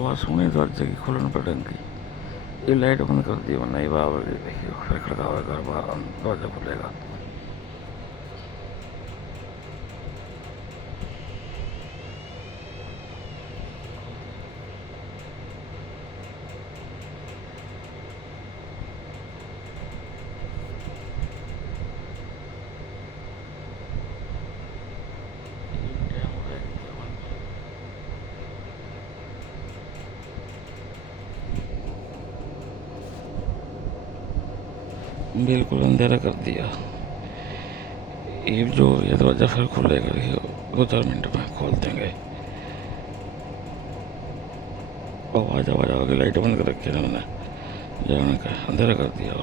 आवाज़ सुनी दरवाजे की खुलन पटन की। ये लाइट बंद कर दी वरना ये बाबर की देखिए फिर खड़कावेगा दरवाजा खुलेगा। बिल्कुल अंधेरा कर दिया। ये जो ये दरवाजा फिर खुलेगा, दो चार मिनट में खोल देंगे। आवाज़ आवाज़ आवाज़ लाइट बंद कर रखी है मैंने, जाने का अंधेरा कर दिया।